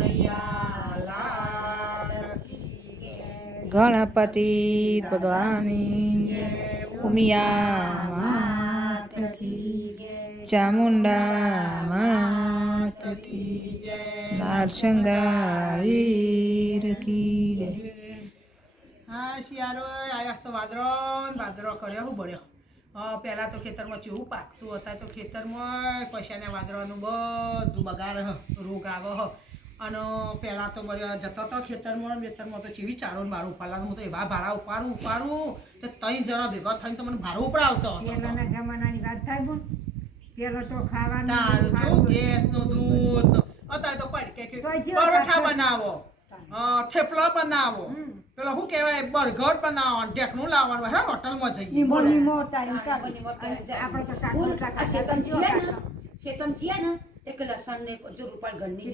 કનૈયા લાલ કી ગણપતિ ભગવાનની જય, ઉમિયા માત કી જય, ચામુંડા માત કી જય, નારસંગા વીર કી જય. હા શિયાળો આયા તો વાદરો કર્યો હું બળ્યો. પહેલાં તો ખેતરમાં ચેવું પાકતું હતા તો ખેતરમાં પૈસાના વાદરાનું બધું બગાડ રોગ આવે અને પહેલાં તો બળ્યો જતો હતો ખેતરમાં તો ચેવી ચારો ને બારું ઉપાડવાનું. હું તો એવા ભાડા ઉપાડું તો 3 જણા ભેગા થઈને તો મને ભાડું ઉપડાવતો હતો. પહેલાના જમાનાની વાત થાય બોલ. પેલો તો ખાવાનું તારું જો ગેસનું દૂધ અત્યારે તો પરોઠા બનાવો, થેપલા બનાવો, પેલો શું કહેવાય બર્ગર બનાવો, ઢેકણું લાવવાનું હે હોટલમાં જઈએ. આપણે તો શાક રોટલા ખાતા. શેતમ થયા ને એક લસણ ને જરૂર પણ ઘરની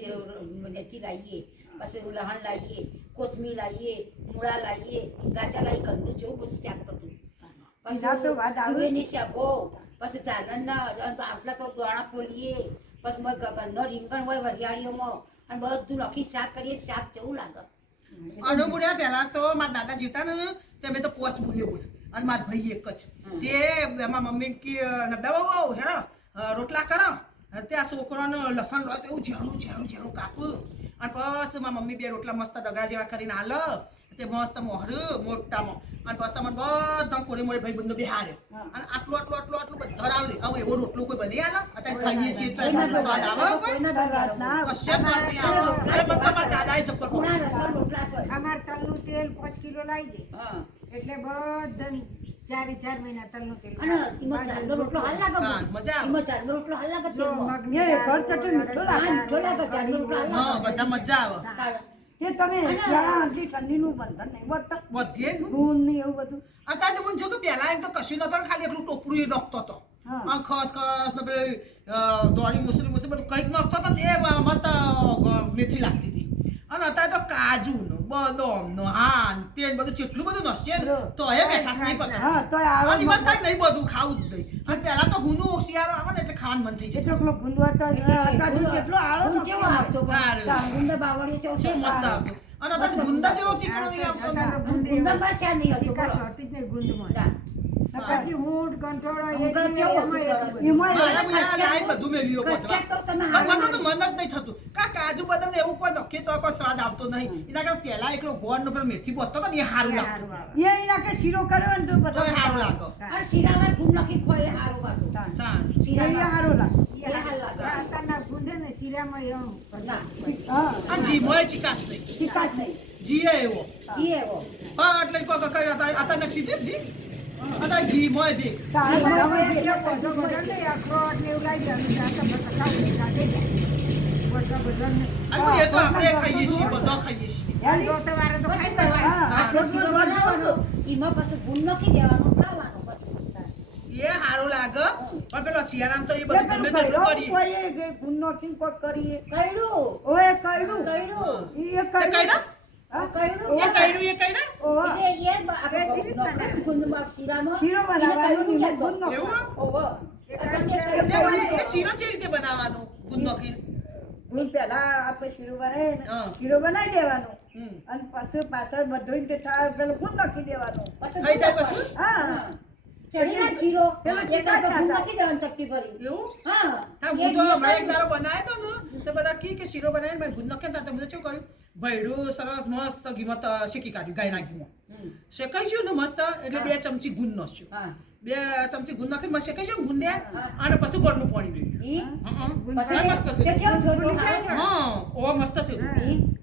મેથી લાવીએ, પછી લહણ લાવીએ, કોથમીર લાવીએ, મૂળા લાવીએ, ગાજર લાવી, ઘરનું જેવું બધું શાક થતું. પછી શાકો, પછી ચાનણના આટલા તો દોણા ફોલીએ, પછી ઘરનો રીંગણ હોય વરિયાળીઓમાં અને બધું લખી શાક કરીએ. શાક કેવું લાગે. અનુભૂળ્યા પહેલા તો મારા દાદા જીવતા ને તે મેં તો પોચ બોલ્યો બોલ અને મારા ભાઈ એક જ તે એમાં મમ્મી કે દવા હેરો રોટલા કરો ત્યાં છોકરાને લસણ લો તો એવું ઝેણું કાપું અને પછી મારા મમ્મી 2 રોટલા મસ્ત દગડા જેવા કરીને હાલ તે મસ્ત મોહરું મોટામાં અને પછી મને બધા કોરી મોરી ભાઈ બંધો બિહાર્યો અને આટલું બધા રાવ હવે એવો રોટલો કોઈ બની આલો અત્યારે ખાઈએ છીએ તો સ્વાદ આવે કશે સ્વાદ નહીં આવે. અરે બધા મારા દાદાએ ચપ્પલ અમાર તલનું તેલ 5 કિલો લાવી દે એટલે બધા 4 મહિના તલનું તેલ. અને એમાં ચારનો રોટલો હાલ લાગે. મજા આવે. એમાં ચારનો રોટલો હાલ લાગે. બધા મજા આવે. તે તમે ત્યાં આટલી ઠંડીનું બંધન નહીં વધતા વધીએ ગુણ ને એવું બધું. અત્યારે મને જો કે પહેલા એમ તો કશું નતો ખાલી એકલું ટોપરું એ નાખતો હતો. ખસ ને પેલી દોરી મુસરી બધું કંઈક નાખતો હતો ને એ મસ્ત મેથી લાગતી હતી. અને અત્યારે તો કાજુ નો બદામ નો હાન તેલ બધું જેટલું બધું નસશે ને તો એ બેઠાશ નહીં પકડે. હા તો આવે મસ્ત થાય નહીં બધું ખાવું જ નહીં. અને પહેલા તો હુનું શિયાળો આવે ને એટલે ખાવાનું મન થઈ જાય. કેટલો ગુંદવા હતા કેટલો આળો હું કેવો આવતો ગુંદા બાવળીએ શું ચૌ મસ્ત આવતું. અને અત્યારે ગુંદા જેવો ચીકણો નહીં આવતો. ગુંદામાં શા નહીં આવતો. ચીકાશ હોતી જ નહીં ગુંદમાં. પછી ઊંટ કંટોળો એમાં બધું મેળવ્યો મને તો મન જ નહીં થતું કાજુ બદામ ને એવું કોઈ નક્કી તો કોઈ સ્વાદ આવતો નહીં. એના કરતા પહેલા એકલો ગોળ નો પેલો મેથી બોલતો હતો ને એ સારું લાગતું. એ ઇલાકે શીરો કર્યો ને તો તો એ સારું લાગે. અને શીરામાં ગુંદ લખી ખોય હારું વાતો. એ સારો લાગે. અત્યારના ગુંદે ને શીરામાં એવું હા અને જીભોય ચીકાશ નહીં. ચીકાશ નહીં. જીએ એવો એવો હા એટલે કોઈ કઈ અત્યારે સીધે જ જી અત્યારે ઘી મોય બી તારે બનાવવા દે. બધો બધો નહીં અખરોટ ને એવું લાવી દેવાનું. શાક દે બધો બધો ને અને એ તો આપણે ખાઈએ છીએ બધો ખાઈએ છીએ. દોતવારે તો ખાઈ જ હા આટલો શીરો બનાવવાનો, એમાં પછી ગુંદ નાખી દેવાનો, ખાવાનો પછી. એ સારું લાગે પણ પેલો શિયાળામાં તો એ એ બધું પેલું ગમે તેટલું કયડો કરીએ. કોઈ કે ગુંનો કિન કોક કરીએ. કયડું ઓય કયડું. કયડું એ એ કઈડા? હા કયડું એ કઈડું એ કઈડા? ઓવા એટલે એ આપણે ગુંદમાં શીરામાં શીરો બનાવવાનું નિમક ગુંનો. એવું? ઓવો. એ શીરો કેવી રીતે બનાવવાનો ગુંદ નાખીને? ગુણ પહેલા આપણે શીરો બનાવીએ ને હા. શીરો બનાવી દેવાનો હમ. અને પાછળ બધું તે થાય પેલું ગુણ નાખી દેવાનું. થઈ જાય પછી? હા ચડી ના શીરો પેલો એક ચીકાશ આપણે ગુંદ ના નાખી દેવાનું ચપટી ભરી. એવું? હા હા, હું તો હમણાં એક દાડો બનાવ્યો હતો ને તો બધા કી કે શીરો બનાવીને મેં ગુંદ નાખ્યા હતા તો બધું શું કર્યું ભૈડું સરસ મસ્ત ઘીમાં શેકી કાઢ્યું ગાયના ઘીમાં શેકાઈ ગયું ને મસ્ત એટલે 2 ચમચી ગુંદ નાખ્યું. હા 2 ચમચી ગુંદ નાખીને શેકાઈ જાય ગુંદે અને પછી ગોળનું પાણી રેડ્યું. પછી મસ્ત થયું. કે કેવું થયું હતું? હા ઓ મસ્ત થયું.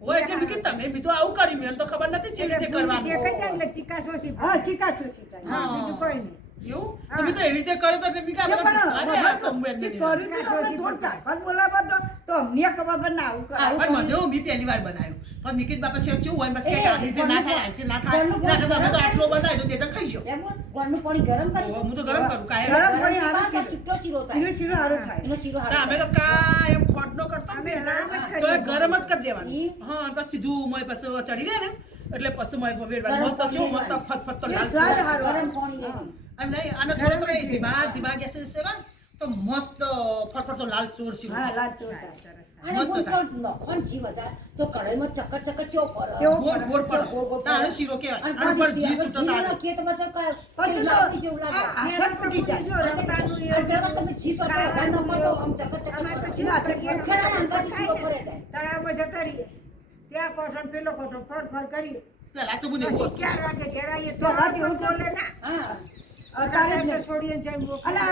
ઓ એટલે મેં કીધું તમે બીજું આવું કર્યું મેં તો ખબર નથી કેવી રીતે કરવાનું. એટલે ચીકાશ ઓછી. હા ચીકાશ ઓછી થાય. હા. બીજું કોઈ નહીં. એવું તમે તો એવી રીતે કરો તો મેં એ કીધું પણ કરી થોડું ચાખવા બોલાવા તો અમને ખબર પણ ના આવું કરાય. પણ મને હું બી પહેલી વાર બનાવ્યું પણ મેં કીધું બાપા છે કેવું હોય પછી કે આવી રીતે ના થાય આવી રીતે ના થાય ના તો અમે તો આટલો બનાવ્યો તો તે તો ખાઈ જાઓ. એમ બોલ, ગોળનું પાણી ગરમ કરી હું તો ગરમ કરું કાંઈ ગરમ પાણી હારું થાય. થાય. છૂટો શીરો થાય. એનો શીરો સારો થાય. એનો શીરો ના, હારો અમે તો કાંઈ એમ ખોટનો કરતા ને પહેલા તો એ ગરમ જ કરી દેવાનું. હા અને પછી સીધું મોય પછી ચડી જાય ને એટલે પછી મોય વેડવાનું મસ્ત કેવું મસ્ત ફત તો લાલ સ્વાદ હારો. ગરમ પાણી લેવાનું. અને નહીં આને થોડો તમે ધીમા ગેસે સેવા તો મસ્ત ફટફટ તો લાલ ચોર હા લાલ ચોર થાય. સરસ થાય. અને મસ્ત બોલ થાય. તો નખોન ઘી વધારે તો કઢાઈમાં ચક્કર ચક્કર ચેવો પડે. કેવો ગોળ ગોળ પડે. ગોળ ગોળ ના, આને પડે. શીરો કહેવાય. અને આના પર પછી ઘી આપણે છૂટો ઘી તારે. નાખીએ તો પછી પછી તો લાકડી જેવું લાગે. હાથ તૂટી જાય. જો રસ્તાનું એ અને પેલા તો તમે ઘી સોસો વધારે નાખો તો આમ ચક્કર ચક્કર અમારે તો પડે. ચીલા કરીએ. ખેડા અંગાથી ચીરો પડે જાય. તળાવમાં જતા રહીએ ત્યાં કોઠો પેલો કોઠો ફર કરીએ પેલા તો બોલે પછી 4 વાગે ઘેર આવીએ તો પહેલા તો એવું બોલે ના હા. અત્યારે જ નહીં. છોડીએ ને જાય અલા,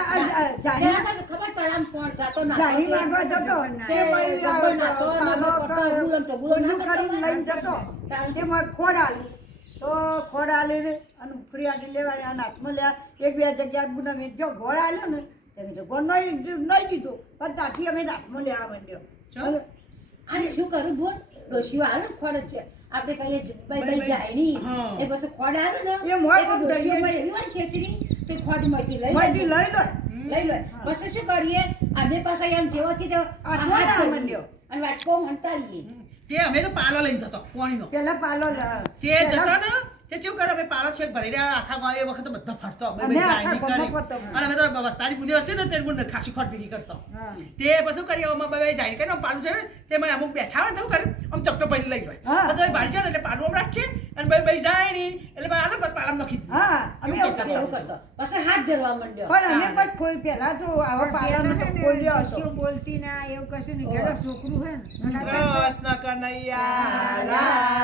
પેલા તો ખબર તળામ પણ જાતો નાતો. જારી માંગવા જતો તે ભાઈ ગબ્બર નાતો, પાલો પડતો, બુલન તો બુલન ઊંધું નાતો કરીને લઈને જતો તાણ. તેમાં ખોડ આલી તો ખોડ આલી અને ઉખડી આલી લેવાય અને હાથમાં લે એક બે જગ્યાએ બુના જો ગોળ આલ્યો ને તેને તો ગોળ નહીં દીધો પણ ત્યાંથી અમે હાથમાં લેવા માંડ્યો ચમ. અને શું કરું બોલ ડોશીઓ આલે ને ખોડ જ છે આપણે કહીએ ભાઈ ભાઈ જાય નહીં હા. એ પછી ખોડ આલે ને એ મોય એ કોક ડોશીઓમાં એવી હોય ને ખેંચડી તે ખોડ માંથી લઈ માહિતી લે. લઈ લો લઈ લો પછી શું કરીએ અમે પાછા એમ જેવાથી તેવો આ હાથ ખોડા કરીએ. માંડ્યો. અને વાટકો હંતાડીએ. તે અમે તો પાલો લઈને જતો પાણીનો. પેલા પાલો તે જતો ને તે શું કરે અમે પાલો છેક ભરી રહ્યા આખા ગામ એ વખતે બધા ફરતો અમે અમે બધી આખા લાઈની ગામમાં કરી. ફરતો. અને અમે તો વસ્તારી બુદ્ધિ હતી ને તે મને ખાસી ખોટ ભેગી કરતો હા. તે પછી કરી અમે બે જાણી કરીને આમ પાલું છે ને તેમાં અમુક બેઠા હોય ને તો શું કરે આમ ચપટો પડી લઈ જાય હા. પછી અમે ભાડી છે ને એટલે પાલું આમ રાખીએ અને બે જાય નહીં એટલે ભાઈ આને બસ પાલામાં નાખી દીધું. હા અમે એવું એટલે એવું કરતા કરતો પછી હાથ ધરવા માંડ્યો. પણ અમે પછી કોઈ પેલા તો આવા પાલાનો તો ખોલ્યો હતો શું બોલતી ના એવું કશું નહીં ઘરે છોકરું હે ને કૃષ્ણ કનૈયા